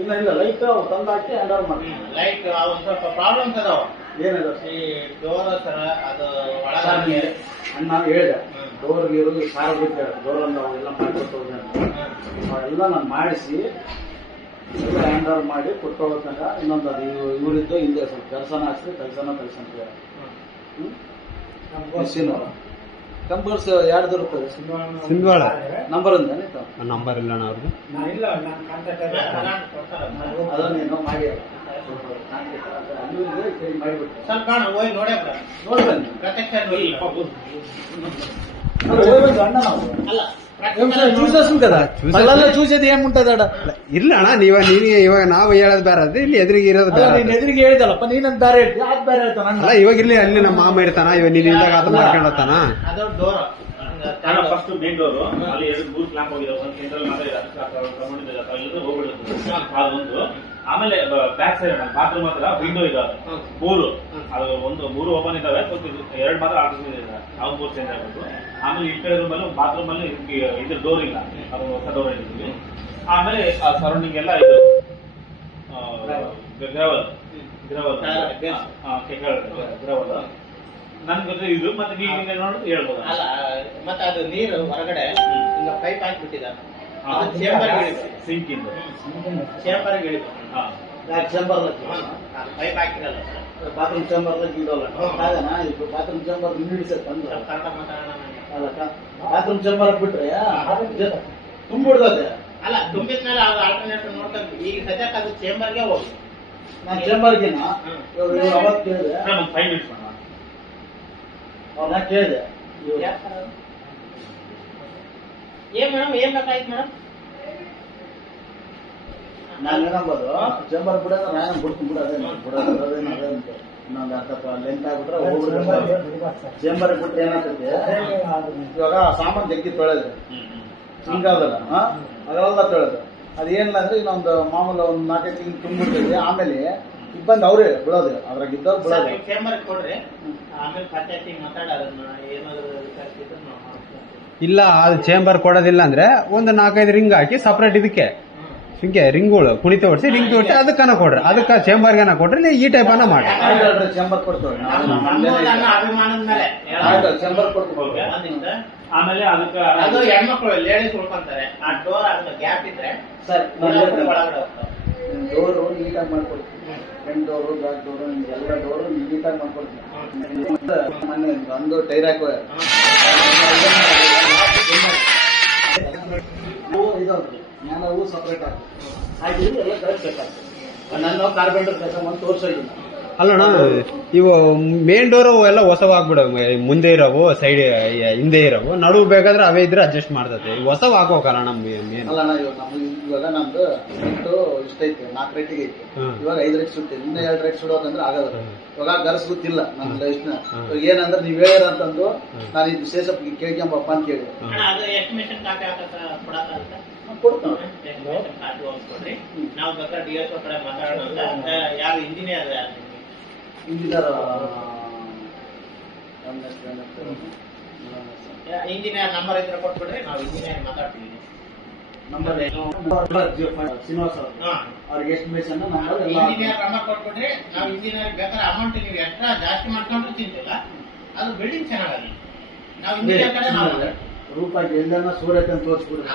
ಇಲ್ಲ light ತಂದಾಕಿ hand over ಮಾಡಿ. Light ಒಂದು ಸ್ವಲ್ಪ ಪ್ರಾಬ್ಲಮ್ಸ್ ಅದಾವ. ಏನಿದೆ ಈ ಡೋರ್ ಸರ್ ಅದು ಒಳಗೆ ಅಣ್ಣ ಹೇಳಿದೆ ಡೋರ್ ಗೀರು ಸಾರ್ ಬಿಟ್ಟು ಡೋರ್ ಎಲ್ಲ ಮಾಡಿಕೊಟ್ಟು ಎಲ್ಲ ನಾನು ಮಾಡಿಸಿ ಎಲ್ಲ ಹ್ಯಾಂಡ್ ಓವರ್ ಮಾಡಿ ಕೊಟ್ಟು ಹೋಗ್ತಂಗ ಇನ್ನೊಂದು ಅದು ಇವರಿದ್ದು ಹಿಂದೆ ಸ್ವಲ್ಪ ಕೆಲಸನ ಹಾಕ್ಸಿ ಕೆಲಸಂತ ಕಂಪಲ್ಸ್ ಯಾರ್ದು ಇರ್ತದೆ ಸಿಂಧವಾಳ ನಂಬರ್ ಅಂದ ನಂಬರ್ ಇಲ್ಲ ಅವ್ರದ್ದು ಅದನ್ನೇನೋ ಮಾಡಿ ಮಾಡಿಬಿಟ್ಟು ಸ್ವಲ್ಪ ಹೋಗಿ ನೋಡೇ ನೋಡ್ಬನ್ನಿ అన్న చూసేది ఏముంటదాడ ಇಲ್ಲ ಅಣ್ಣ ಇವಾಗ ನಾವು ಹೇಳೋದು ಬೇರೆ ಇಲ್ಲಿ ಎದುರಿಗೆ ಇರೋದು ಬೇರೆ. ನೀನ್ ಎದುರಿಗೆ ಹೇಳಿದಲ್ಲಪ್ಪ ನೀನಂತ ಬೇರೆ ಹೇಳ್ತಿ ಅದ್ ಬೇರೆ ಹೇಳ್ತಾನ ಅಲ್ಲ ಇವಾಗ ಇಲ್ಲಿ ಅಲ್ಲಿ ನಮ್ಮ ಮಾಮ ಇರ್ತಾನ ಇವಾಗ ನೀನ್ ಇಲ್ದಾಗ ಆತ ಮಾಡ್ಕೊಂಡತಾನ. ಅದು ಡೋರ್ ಫಸ್ಟ್ ಮೇನ್ ಡೋರ್ ಅಲ್ಲಿ ಎರಡು ಮೂರು ಕ್ಲಾಂಪ್ ಹೋಗಿದೆ, ಒಂದು ಸೆಂಟ್ರಲ್ ಮಾತ್ರ ಹೋಗ್ಬಿಡುತ್ತೆ ಅದೊಂದು. ಆಮೇಲೆ ಬ್ಯಾಕ್ ಸೈಡ್ ಬಾತ್ರೂಮ್ ಹತ್ರ ವಿಂಡೋ ಇದಾವೆ ಮೂರು, ಅದು ಮೂರು ಓಪನ್ ಇದಾವೆ, ಎರಡು ಮಾತ್ರ ಆಫೀಸ್ ಇದೆ, ಅವ್ರು 3 ಚೇಂಜ್ ಆಗಬೇಕು. ಆಮೇಲೆ ಇಂಟೀರಿಯರ್ ರೂಮ್ ಅಲ್ಲಿ ಬಾತ್ರೂಮ್ ಅಲ್ಲಿ ಇದು ಡೋರ್ ಇಲ್ಲ, ಅದು ಹೊಸ ಡೋರ್ ಇದ್ದೀವಿ. ಆಮೇಲೆ ಸರೌಂಡಿಂಗ್ ಎಲ್ಲ ಇದು ಗ್ರಾವಲ್ ನನ್ ಗೊತ್ತ ಇದು. ಮತ್ತೆ ನೀರಿನ ನೋಡಿ ಹೇಳ್ಬೋದು. ಅಲ್ಲ ಮತ್ತೆ ಅದು ನೀರು ಹೊರಗಡೆ ಈಗ ಪೈಪ್ ಹಾಕಿಬಿಟ್ಟಿದ್ದಾರೆ, ಚೇಂಬರ್ ಸಿಂಕ್ ಇಂದ ಚೇಂಬರ್ ಇಳಿದು ಚೇಂಬರ್ ಪೈಪ್ ಹಾಕಿರಲ್ಲ ಬಾತ್ರೂಮ್ ಚೇಂಬರ್ ಇಡೋಲ್ಲ ಬಾತ್ರೂಮ್ ಚೇಂಬರ್ ನಿಲ್ಲಿಸತ್ತಂದ್ರೆ ಬಾತ್ರೂಮ್ ಚೇಂಬರ್ ಬಿಟ್ರೆ ತುಂಬಿಡ್ತದೆ. ಅಲ್ಲ ತುಂಬಿದ್ಮೇಲೆ ಅದು ಆಲ್ಟರ್ನೇಟಿವ್ ನೋಡ್ಕೊಂಡು ಈಗ ಸದ್ಯಕ್ಕೆ ಅದು ಚೇಂಬರ್ಗೆ ಹೋಗಿ ನಾನು ಚೇಂಬರ್ಗಿನ ಅವತ್ತು ಕೇಳಿದೆ, 5 minutes ಅವ್ರನ್ನ ಕೇಳಿದೆ ಏನ್ ಮೇಡಮ್ ಏನ್ ಬೇಕಾಯ್ತು ಮೇಡಮ್? ನಾನು ಏನಂಬೋದು ಚೇಂಬರ್ ಬಿಡೋದ್ರೆ ನಾನು ಬಿಡ್ತೀನಿ ಬಿಡೋದೇನು ಇನ್ನೊಂದು ಅರ್ಧ ಲೆಂತ್ ಆಗ್ಬಿಟ್ರೆ ಹೋಗ್ಬಿಡ್ತಾರೆ. ಚೇಂಬರ್ ಬಿಟ್ರೆ ಏನಾಗ್ತೈತಿ ಇವಾಗ ಸಾಮಾನು ಜಗ್ಗಿ ತೊಳೆದ್ರೆ ಹಿಂಗಾದಲ್ಲ ಅದೆಲ್ಲ ತೊಳೆದು ಅದೇನಿಲ್ಲ ಅಂದ್ರೆ ಇನ್ನೊಂದು ಮಾಮೂಲು ಒಂದು 4-5 ತಿಂಗಳು ತುಂಬಿಡ್ತೈತಿ. ಆಮೇಲೆ ಇಬ್ಬಂದು ಅವ್ರೇ ಬಿಡೋದು ಅದ್ರಾಗ ಇದ್ದವ್ರು ಬಿಡೋದು. ಚೇಂಬರ್ ಕೊಡ್ರಿ, ಆಮೇಲೆ ಪಂಚಾಯತಿಗೆ ಮಾತಾಡೋದನ್ನ ಏನಾದ್ರು ಇಲ್ಲ ಅದು ಚೇಂಬರ್ ಕೊಡೋದಿಲ್ಲ ಅಂದ್ರೆ ಒಂದು 4-5 ರಿಂಗ್ ಹಾಕಿ ಸಪ್ರೇಟ್ ಇದಕ್ಕೆ ಹಿಂಗೆ ರಿಂಗ್ಗಳು ಕುಣಿತ ಹೊಡ್ಸಿ ರಿಂಗ್ ತೋರಿಸಿ ಅದಕ್ಕನ ಕೊಡ್ರಿ, ಅದಕ್ಕೆ ಚೇಂಬರ್ಗನ ಕೊಡ್ರಿ ಈ ಟೈಪ್ ಅನ್ನ ಮಾಡಿ. ಚೇಂಬರ್ ಕೊಡ್ತೇವೆ ಅಭಿಮಾನದ ಮೇಲೆ ಚೇಂಬರ್ ಕೊಡ್ತೀವಿ. ಆಮೇಲೆ ಅದಕ್ಕೆ ಅದು ಹೆಣ್ಮಕ್ಳು ಲೇಡೀಸ್ ಉಳ್ಕೊಂತಾರೆ. ಆ ಡೋರ್ ಅದನ್ನ ಗ್ಯಾಪ್ ಇದ್ರೆ ಸರ್ ಒಳಗಡೆ ಹೋಗ್ತಾರೆ. ಡೋರು ನೀಟಾಗಿ ಮಾಡ್ಕೊಡ್ತೀವಿ, ಫ್ರಂಟ್ ಡೋರು ಬ್ಯಾಕ್ ಡೋರು ಎಲ್ಲ ಡೋರು ನೀಟಾಗಿ ಮಾಡ್ಕೊಡ್ತೀವಿ. ಮೊನ್ನೆ ಒಂದು ಟೈರ್ ಹಾಕುವ ಹೂ ಸಪ್ರೇಟ್ ಆಗ್ತದೆ ಹಾಕಿದ್ರೆ ಎಲ್ಲ ಕರೆಕ್ಟ್ ಬೇಕಾಗ್ತದೆ. ನಾನು ಕಾರ್ಪೆಂಟರ್ ಕೆಲಸ ಮಾಡಿ ತೋರಿಸೋದಿಲ್ಲ. ಅಲ್ಲಣ್ಣ ಇವು ಮೇನ್ ಡೋರ್ ಎಲ್ಲ ಹೊಸವಾಗ್ಬಿಡ, ಮುಂದೆ ಇರೋವು ಸೈಡ್ ಹಿಂದೆ ಇರೋವು ನಡುವು ಬೇಕಾದ್ರೆ ಅವೇ ಇದ್ರೆ ಅಡ್ಜಸ್ಟ್ ಮಾಡ್ತದೆ. ಹೊಸವ್ ಹಾಕೋಕಲ್ಲ ಮೇನ್ ಅಲ್ಲ ಇವಾಗ ನಮ್ದು ಇಟ್ಟು ಇಷ್ಟ ಐತೆ 4 ರೇಟಿಗೆ ಐತೆ, ಇವಾಗ 5 ರೇಟ್ ಸುಟ್ಟಿದೆ, ಇನ್ನ 2 ರೇಟ್ ಸುಡೋಕಂದ್ರೆ ಆಗಲ್ಲ. ಇವಾಗ ಗರ್ಸ್ ಗೊತ್ತಿಲ್ಲ ನನ್ನ ಲೈಫ್ನ. ಇವಾಗ ಏನಂದ್ರೆ ನೀವ್ ಹೇಳಿರಂತಂದು ನಾನು ಇದು ವಿಶೇಷ ಕೇಳ್ಕೊಂಬಪ್ಪ ಅಂತ ಕೇಳಿ ನಾವು ಬೇಕಾದ್ರೆ DSO ಕಡೆ ಮಾತಾಡೋಣ. ಯಾರು ಇಂಜಿನಿಯರ್ ಇಂಜಿನಿಯರ್ ನಂಬರ್ ಇದ್ರೆ ಕೊಟ್ಬಿಡ್ರಿ, ನಾವು ಇಂಜಿನಿಯರ್ ಮಾತಾಡ್ತೀವಿ. ನಂಬರ್ ಶ್ರೀನಿವಾಸ್ ಅವ್ರಿಗೆ ಎಸ್ಟಿಮೇಷನ್ ಇಂಜಿನಿಯರ್ ನಂಬರ್ ಕೊಟ್ಬಿಡ್ರಿ, ನಾವು ಇಂಜಿನಿಯರ್ ಬೇಕಾದ್ರೆ ಅಮೌಂಟ್ ನೀವು ಎಕ್ಸ್ಟ್ರಾ ಜಾಸ್ತಿ ಮಾಡ್ಕೊಂಡ್ರು ಚಿಂತಿಲ್ಲ, ಅದು ಬಿಲ್ಡಿಂಗ್ ಚೆನ್ನಾಗಲ್ಲ. ನಾವು ಇಂಜಿನಿಯರ್ ಕಡೆ ರೂಪಾಯಿ ಎಲ್ಲನ ಸೂರ್ಯತೆ ಅಂತ ತೋರಿಸ್ಬಿಡ್ರಿ.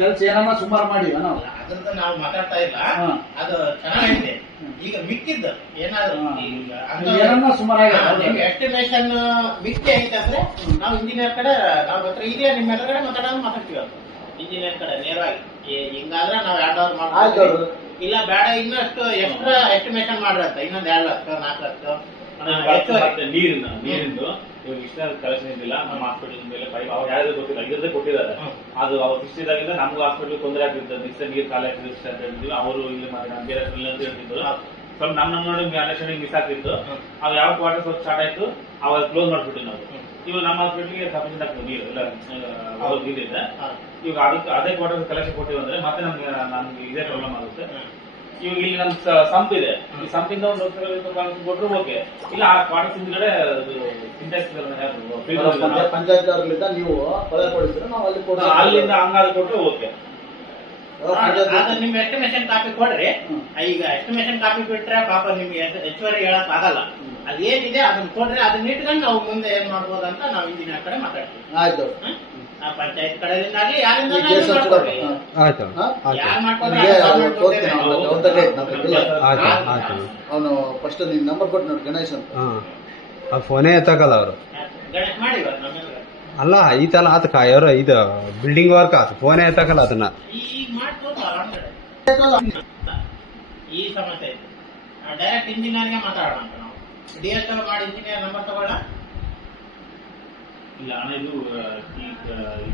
ಕೆಲಸ ಏನಮ್ಮ ಸುಮಾರು ಮಾಡಿವ ನಾವು ಅದ್ರದ್ದು ನಾವು ಮಾತಾಡ್ತಾ ಇಲ್ಲ, ಅದು ಚೆನ್ನಾಗೈತೆ. ಈಗ ಮಿಕ್ಕಿದ್ದು ಏನಾದ್ರು ಏನಮ್ಮ ಸುಮಾರಾಗಿ ಎಸ್ಟಿಮೇಷನ್ ಮಿಕ್ಕಿ ಐತೆ ಅಂದ್ರೆ ನಾವು ಇಂಜಿನಿಯರ್ ಕಡೆ ನಾವು ಹತ್ರ ಇದೆಯಾ ನಿಮ್ಮ ಎದುರುಗಡೆ ಮಾತಾಡ್ತೀವಿ. ಅದು ಇಂಜಿನಿಯರ್ ಕಡೆ ನೇರವಾಗಿ ಹಿಂಗಾದ್ರೆ ನಾವು 2 ಅವರ್ ಮಾಡ್ತೀವಿ. ಇಲ್ಲ ಬೇಡ ಇನ್ನಷ್ಟು ಎಕ್ಸ್ಟ್ರಾ ಎಸ್ಟಿಮೇಷನ್ ಮಾಡ್ರಂತ ಇನ್ನೊಂದು 2 ಲಕ್ಷ 4 ಲಕ್ಷ ನೀರಿಂದು ಇವಾಗ ಇಷ್ಟ ಕಲೆಕ್ಷನ್ ಇದ್ದಿಲ್ಲ. ನಮ್ಮ ಹಾಸ್ಪಿಟಲ್ ಮೇಲೆ ಪೈಪ್ ಅವ್ರು ಯಾವ್ದು ಗೊತ್ತಿಲ್ಲ, ಇದ್ರದ್ದೇ ಕೊಟ್ಟಿದ್ದಾರೆ. ಅದು ಅವ್ರು ಇಷ್ಟಿದಾಗಿಂದ ನಮ್ಗೂ ಹಾಸ್ಪಿಟಲ್ ತೊಂದರೆ ಆಗ್ತಿತ್ತು, ಇಷ್ಟ ನೀರು ಖಾಲಿ ಆಗ್ತಿದ್ದು ಅಂತ ಹೇಳ್ತಿದ್ವಿ. ಅವರು ಇಲ್ಲಿ ಮಾಡಿ ಬೇರೆ ಅಂತ ಹೇಳ್ತಿದ್ರು. ಸ್ವಲ್ಪ ನಮ್ಮ ನೋಡಿ ಅಂಡರ್ಸ್ಟ್ಯಾಂಡಿಂಗ್ ಮಿಸ್ ಆಗ್ತಿತ್ತು. ಅವ್ ಯಾವ ಕ್ವಾರ್ಟರ್ ಸ್ವಲ್ಪ ಸ್ಟಾರ್ಟ್ ಆಯ್ತು ಅವಾಗ ಕ್ಲೋಸ್ ಮಾಡ್ಬಿಟ್ಟು ನಾವು ಇವಾಗ ನಮ್ಮ ಹಾಸ್ಪಿಟಲ್ಗೆ ಸಫಿಷಿಯಂಟ್ ಆಗ್ತದೆ ನೀರು ಎಲ್ಲ ನೀರಿದೆ. ಇವಾಗ ಅದಕ್ಕೆ ಅದೇ ಕ್ವಾರ್ಟರ್ ಕಲೆಕ್ಷನ್ ಕೊಟ್ಟಿವಿ ಅಂದ್ರೆ ಮತ್ತೆ ನಮ್ಗೆ ಇದೇ ಪ್ರಾಬ್ಲಮ್ ಆಗುತ್ತೆ. ಇವಾಗ ಇಲ್ಲಿ ನಮ್ ಸಂಪ್ ಇದೆ, ಈ ಸಂಪಿಂದ ಒಂದು ಕೊಟ್ಟರು ಓಕೆ. ಇಲ್ಲ ಆ ಕ್ವಾರ್ಟರ್ಸ್ ಹಿಂದ್ಗಡೆ ಪಂಚಾಯತ್ ಅವ್ರಿಂದ ನೀವು ಕೊಡಿಸಿದ್ರೆ ನಾವು ಅಲ್ಲಿ ಅಲ್ಲಿಂದ ಹಂಗಾದ್ ಕೊಟ್ಟರು ಓಕೆ. ಅದು ನಿಮ್ ಎಸ್ಟಿಮೇಷನ್ ಕಾಪಿ ಕೊಡ್ರಿ. ಈಗ ಎಸ್ಟಿಮೇಷನ್ ಕಾಪಿ ಬಿಟ್ರೆ ಪಾಪ ನಿಮ್ಗೆ ಹೆಚ್ಚುವರಿ ಹೇಳಕ್ ಆಗಲ್ಲ. ಅದೇನಿದೆ ಅದನ್ನ ಕೊಡ್ರಿ, ಅದನ್ನ ಇಟ್ಕೊಂಡು ನಾವು ಮುಂದೆ ಏನ್ ಮಾಡ್ಬೋದು ಅಂತ ನಾವು ಇಂಜಿನಿಯರ್ ಕಡೆ ಮಾತಾಡ್ತೀವಿ. ಆಯ್ತು. ಪಂಚಾಯತ್ ಕಡೆಯಿಂದ ಆಗ್ಲಿ ಯಾರಿಂದ ಈಗ ಕೇಸ್ ಹಚ್ಕೊಡ್ರಿ. ಆಯ್ತು ಯಾರು ಮಾಡ್ಕೊಂಡ್ರೆ ನಿಮ್ಗೆ government ತೋರ್ತೀನಿ, ಕೊಡ್ತೇನೆ. ಅವ್ನ ಜವಾಬ್ದಾರಿ ಐತೆ ನಮ್ಮ ಕೈಲಿ. ಆಯ್ತು ಆಯ್ತು. ಅವನು ಫಸ್ಟ್ ನಿನ್ ನಂಬರ್ ಕೊಟ್ಟು ನೋಡಿ, ಗಣೇಶ್ ಅಂತ. ಆ ಫೋನೇ ಎತ್ತಕಲ್ಲ ಅವರು. ಗಣೇಶ್ ಮಾಡಿ ಇವಾಗ ನಮ್ಮೆಲ್ಲ ಅಲ್ಲ ಈತಲ್ಲ ಆತ ಕಾಯೋರು ಇದು ಬಿಲ್ಡಿಂಗ್ ವರ್ಕ್ ಆತ ಫೋನೇ ಎತ್ತಕಲ್ಲ ಅದನ್ನ. ಈಗ ಮಾಡ್ಬೋದು ಆರಾಮ್ ಕಡೆ. ಈ ಸಮಸ್ಯೆ ಐತೆ. ಡೈರೆಕ್ಟ್ ಇಂಜಿನಿಯರ್ಗೆ ಮಾತಾಡೋಣ ಅಂತ ನಾವು. ಡಿಎಸ್ ಮಾಡಿ ಇಂಜಿನಿಯರ್ ನಂಬರ್ ತಗೊಳ್ಳ. ಇಲ್ಲ ಅಣ್ಣ, ಇದು ಈ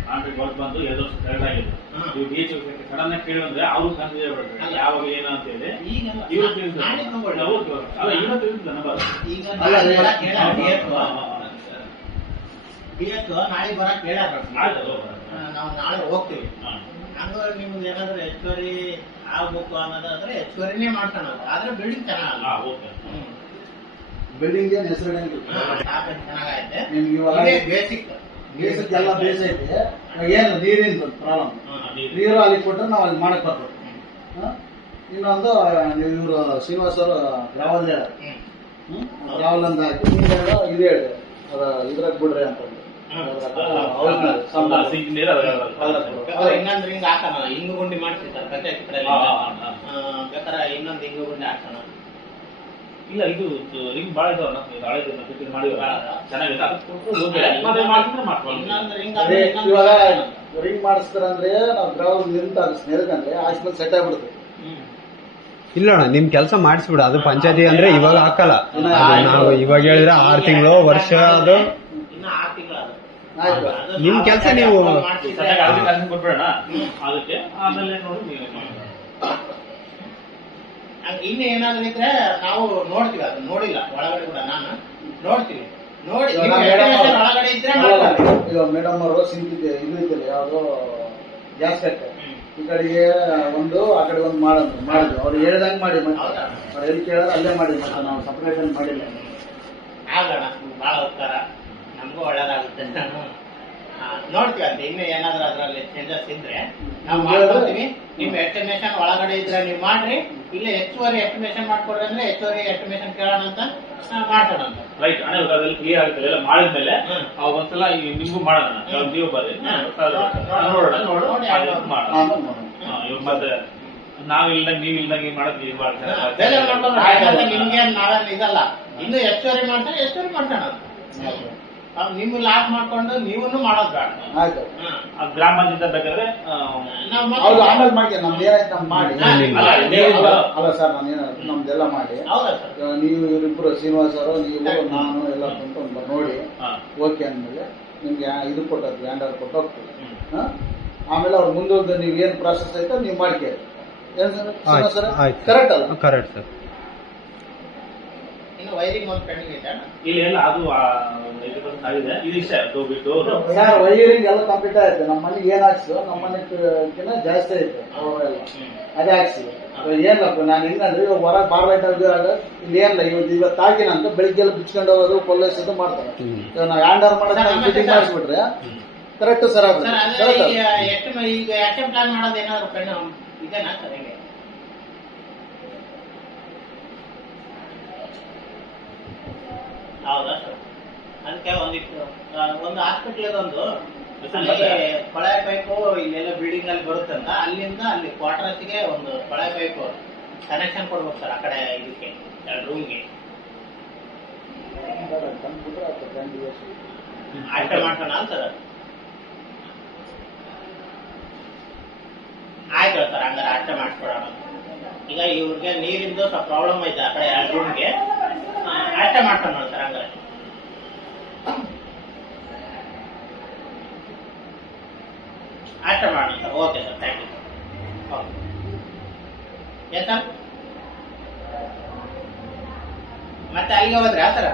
ಕಾಂಟ್ರಾಕ್ಟ್ ವರ್ಕ್ ಬಂದು 2 ವರ್ಷ ಕರೆಕ್ಟ್ ಆಗಿದೆ. ಇವು DH ಸಡನ್ ಆಗಿ ಕೇಳಿದ್ರೆ ಅವ್ರು ಕನ್ಫ್ಯೂಸ್ ಆಗ್ಬಿಡ್ತಾರೆ, ಯಾವಾಗ ಏನು ಅಂತ ಹೇಳಿ. ಈಗ ಇವತ್ತು ನಾಳೆ ತಗೊಳ್ಳಿ. ಅಲ್ಲ ಇವತ್ತು ಇರ್ತದೆ ನಂಬರ್. ಈಗ ಅಲ್ಲ, ನಾಳೆ ಅಲ್ಲ, ಬರಕ್ ಹೇಳ್ಯಾರ DS ನಾಳೆ ಬರಕ್ ಹೇಳ್ಯಾರ. ನಾವು ನಾಳೆ ಹೋಗ್ತೀವಿ. ಹಂಗ ನಿಮ್ದು ಏನಾದ್ರು ಹೆಚ್ಚುವರಿ ಆಗ್ಬೇಕು ಅನ್ನೋದಾದ್ರೆ ಹೆಚ್ಚುವರಿನೇ ಮಾಡ್ಕೊಳ್ಳೋದು. ಆದ್ರೆ ಬಿಲ್ಡಿಂಗ್ ಚೆನ್ನಾಗಲ್ಲ. ಬಿಲ್ಡಿಂಗ್ ಏನ್ ಹೆಸರು ಚೆನ್ನಾಗೈತೆ. ನಿಮ್ಗೆ ಇವಾಗ ಬೇಸಿಕ್ ಬೇಸಿಕ್ ಎಲ್ಲ ಬೇಸ್ ಐತಿ. ಏನು ನೀರಿನ ಪ್ರಾಬ್ಲಮ್, ನೀರು ಅಲ್ಲಿ ಕೊಟ್ಟರೆ ನಾವು ಅಲ್ಲಿ ಮಾಡಕ್ ಬರ್ತದೆ. ಇನ್ನೊಂದು ನೀವು ಇವರು ಶ್ರೀನಿವಾಸ್ ಅವರು ಗ್ರಾವಲ್ ಹೇಳ, ಗ್ರಾವಲ್ ಅಂತ ಹಾಕಿ ನೀರು ಇದು ಹೇಳಿ ಅದ ಇದ್ರಾಗ ಬಿಡ್ರಿ ಅಂತ. ಇನ್ನೊಂದು ರಿಂಗ್ ಹಾಕೋಣ, ಹಿಂಗು ಗುಂಡಿ ಮಾಡ್ತಿರ್ತಾರೆ ಪಂಚಾಯತ್ ಕಡೆ. ಬೇಕಾದ್ರೆ ಇನ್ನೊಂದು ಹಿಂಗು ಗುಂಡಿ ಹಾಕೋಣ. ಇಲ್ಲ ಇದು ರಿಂಗ್ ಬಾಳ ಇದಾವ, ಹಳೆದು ಮಾಡಿದ್ರೆ ಚೆನ್ನಾಗಿದೆ. ಇನ್ನೊಂದು ರಿಂಗ್ ಇವಾಗ ರಿಂಗ್ ಮಾಡಿಸ್ತಾರಂದ್ರೆ ನಾವು ಗ್ರಾವಲ್ ನಿಂತ ನೆರಕಂದ್ರೆ ಆಸ್ಮೇಲೆ ಸೆಟ್ ಆಗ್ಬಿಡುತ್ತೆ. ಇಲ್ಲ ಅಣ್ಣ ನಿಮ್ ಕೆಲಸ ಮಾಡಿಸ್ಬಿಡು. ಅದು ಪಂಚಾಯತಿ ಅಂದ್ರೆ ಇವಾಗ ಹಾಕಲ್ಲ. ನಾವು ಇವಾಗ ಹೇಳಿದ್ರೆ 6 ತಿಂಗಳು ವರ್ಷ ಅದು ಇನ್ನ 6 ತಿಂಗಳು ಅದು. ಆಯ್ತು. ನಿಮ್ ಕೆಲಸ ನೀವು ಕೊಟ್ಬಿಡೋಣ ಅದಕ್ಕೆ, ಆಮೇಲೆ ನೋಡಿ ನೀವು ಇನ್ನು ಏನಾದ್ರು ಇದ್ರೆ ನಾವು ನೋಡ್ತೀವಿ. ಅದು ನೋಡಿಲ್ಲ ಒಳಗಡೆ ಕೂಡ ನಾನು ನೋಡ್ತೀವಿ. ನೋಡಿ ಒಳಗಡೆ ಇದ್ರೆ ಇವಾಗ ಮೇಡಮ್ ಅವರು ಸಿಂಕ್ ಇದೆ, ಇದು ಐತಿಲ್ಲ ಯಾವ್ದು ಗ್ಯಾಸ್ ಕಟ್ಟೆ, ಈ ಕಡೆಗೆ ಒಂದು ಆ ಕಡೆ ಒಂದು ಮಾಡಿದ್ವಿ. ಅವ್ರು ಹೇಳ್ದಂಗೆ ಮಾಡಿ, ಅವ್ರು ಎಲ್ಲಿ ಕೇಳಿದ್ರೆ ಅಲ್ಲೇ ಮಾಡಿ. ಮತ್ತೆ ನಾವು ಸಪ್ರೇಷನ್ ಮಾಡಿಲ್ಲ. ಆಗೋಣ, ಬಹಳ ಉಪಕಾರ, ನಮಗೂ ಒಳ್ಳೇದಾಗುತ್ತೆ. ನೋಡ್ತೀವಿ ಅಂತ. ಇನ್ನು ಏನಾದ್ರು ಅದ್ರಲ್ಲಿ ಚೇಂಜಸ್ ಇದ್ರೆ ನಾವು ಮಾಡ್ಕೊಳ್ತೀವಿ. ನಿಮ್ ಎಸ್ಟಿಮೇಷನ್ ಒಳಗಡೆ ಇದ್ರೆ ನೀವು ಮಾಡ್ರಿ, ಇಲ್ಲ ಹೆಚ್ಚುವರಿ ಎಸ್ಟಿಮೇಷನ್ ಮಾಡ್ಕೊಡ್ರಿ ಅಂದ್ರೆ ಹೆಚ್ಚುವರಿ ಎಸ್ಟಿಮೇಷನ್ ಕೇಳೋಣ ಅಂತ ಮಾಡ್ಕೊಳ ಅಂತ. ರೈಟ್ ಅಣ್ಣ, ಅದ್ರಲ್ಲಿ ಕ್ಲಿಯರ್ ಆಗುತ್ತೆ. ಎಲ್ಲ ಮಾಡಿದ್ಮೇಲೆ ಅವಾಗ ಒಂದ್ಸಲ ನಿಮ್ಗೂ ಮಾಡೋಣ, ನೀವು ಬರ್ರಿ ನೋಡೋಣ. ಇವಾಗ ಮತ್ತೆ ನಾವಿಲ್ದಂಗ ನೀವ್ ಇಲ್ದಂಗೆ ಮಾಡೋದು ನಿಮ್ಗೆ ನಾವೇನು ಇದಲ್ಲ. ಇನ್ನು ಹೆಚ್ಚುವರಿ ಮಾಡ್ತಾರೆ, ಹೆಚ್ಚುವರಿ ಮಾಡ್ತಾನ. ನಿಮ್ ಲಾಕ್ ಮಾಡ್ಕೊಂಡು ನೀವೂ ಮಾಡೋದ್ ಬೇಡ. ಆಯ್ತು. ಗ್ರಾಮ ಪಂಚಾಯತ್ ಬೇಕಾದ್ರೆ ಹೌದು, ಆಮೇಲೆ ಮಾಡಿ ನಮ್ದು ಏನಾಯ್ತು ನಮ್ದು ಮಾಡಿ. ಅಲ್ಲ ಸರ್, ನಾನೇನ ನಮ್ದೆಲ್ಲ ಮಾಡಿ ನೀವು ಇವರಿಬ್ರು ಶ್ರೀನಿವಾಸ್ ಅವರು ನೀವು ನಾನು ಎಲ್ಲ ಕುಂತು ನೋಡಿ ಓಕೆ ಅಂದ್ಮೇಲೆ ನಿಮ್ಗೆ ಇದು ಕೊಟ್ಟದ್ದು ಹ್ಯಾಂಡರ್ ಕೊಟ್ಟು ಹೋಗ್ತೀವಿ. ಆಮೇಲೆ ಅವ್ರ ಮುಂದೆ ನೀವು ಏನ್ ಪ್ರಾಸೆಸ್ ಐತೆ ನೀವು ಮಾಡ್ಕೇಳಿ. ಏನ್ ಸರ್ ಕರೆಕ್ಟ್ ಅಲ್ಲ? Correct sir. ವೈರಿಂಗ್ ಒಂದು ಪೆಂಡಿಂಗ್ ಐತೆ. ಇಲ್ಲಿ ಎಲ್ಲ ಅದು 80% ಆಗಿದೆ. ಇದಿಷ್ಟ ಬಿಟ್ಟು ಸರ್ ವೈರಿಂಗ್ ಎಲ್ಲ ಕಂಪ್ಲೀಟ್ ಆಯ್ತು. ನಮ್ಮ ಮನೆಗೆ ಏನ್ ಹಾಕ್ಸು, ನಮ್ಮ ಮನೆಗಿನ್ನ ಜಾಸ್ತಿ ಐತೆ ಅವರೆಲ್ಲ ಅದೇ ಹಾಕ್ಸಿ. ಏನಪ್ಪ ನಾನು ಹಿಂಗಂದ್ರೆ ಇವಾಗ ಹೊರಗೆ ಬಾರ್ಲೈಟ್ ಇಲ್ಲಿ ಏನಿಲ್ಲ. ಇವತ್ತು ಹಾಕಿನ ಅಂತ ಬೆಳಿಗ್ಗೆಲ್ಲ ಬಿಚ್ಕೊಂಡು ಹೋಗೋದು ಪೊಲೀಸ್ ಮಾಡ್ತಾರೆ. ಇವಾಗ ನಾವು ಹ್ಯಾಂಡ್ ಓವರ್ ಮಾಡೋದು ಫಿಟ್ಟಿಂಗ್ ಮಾಡಿಸ್ಬಿಟ್ರೆ ಕರೆಕ್ಟ್ ಸರ್. ಈಗ ಆಕ್ಷನ್ ಪ್ಲಾನ್ ಮಾಡೋದು ಏನಾದ್ರು ಪೆಂಡ್ ಇದೇನಾ ಸರ್? ಹೆಂಗೆ ಹೌದಾ ಸರ್? ಅದಕ್ಕೆ ಒಂದಿಷ್ಟು ಒಂದು ಹಾಸ್ಪಿಟಲ್ ಒಂದು ಕೊಳಾಯಿ ಪೈಪು ಇಲ್ಲೆಲ್ಲ ಬಿಲ್ಡಿಂಗ್ ಅಲ್ಲಿ ಬರುತ್ತಂತ, ಅಲ್ಲಿಂದ ಅಲ್ಲಿ ಕ್ವಾರ್ಟರ್ಸ್ಗೆ ಒಂದು ಕೊಳಾಯಿ ಪೈಪು ಕನೆಕ್ಷನ್ ಕೊಡ್ಬೇಕು ಸರ್. ಆ ಕಡೆ ಇದಕ್ಕೆ 2 ರೂಮ್ಗೆ ಅಷ್ಟೇ ಮಾಡ್ಸೋಣ ಸರ್. ಆಯ್ತು ಸರ್, ಹಂಗಾರೆ ಅಷ್ಟೇ ಮಾಡಿಸ್ಕೊಡೋಣ. ಈಗ ಇವ್ರಿಗೆ ನೀರಿಂದು ಸ್ವಲ್ಪ ಪ್ರಾಬ್ಲಮ್ ಐತೆ ಆ ಕಡೆ 2 ರೂಮ್ಗೆ. ಅಷ್ಟೇ ಮಾಡ್ಕೊಂಡು ಸರ್. ಹಂಗಾರೆ ಅಷ್ಟೇ ಮಾಡೋಣ sir. Okay sir, thank you sir. ಏನ್ ಸರ್ ಮತ್ತೆ ಅಲ್ಲಿಗೆ ಹೋದ್ರೆ ಸರ್?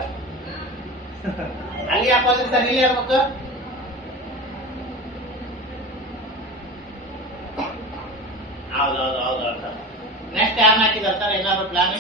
ಅಲ್ಲಿ ಯಾಕೆ ಹೋದ್ರಿ ಸರ್? ಇಲ್ಲಿ ಇರ್ಬೇಕು. ಹೌದೌದು ಸರ್. ನೆಕ್ಸ್ಟ್ ಯಾರನ್ನ ಹಾಕಿದಾರೆ ಸರ್? ಏನಾದ್ರು ಪ್ಲಾನ್?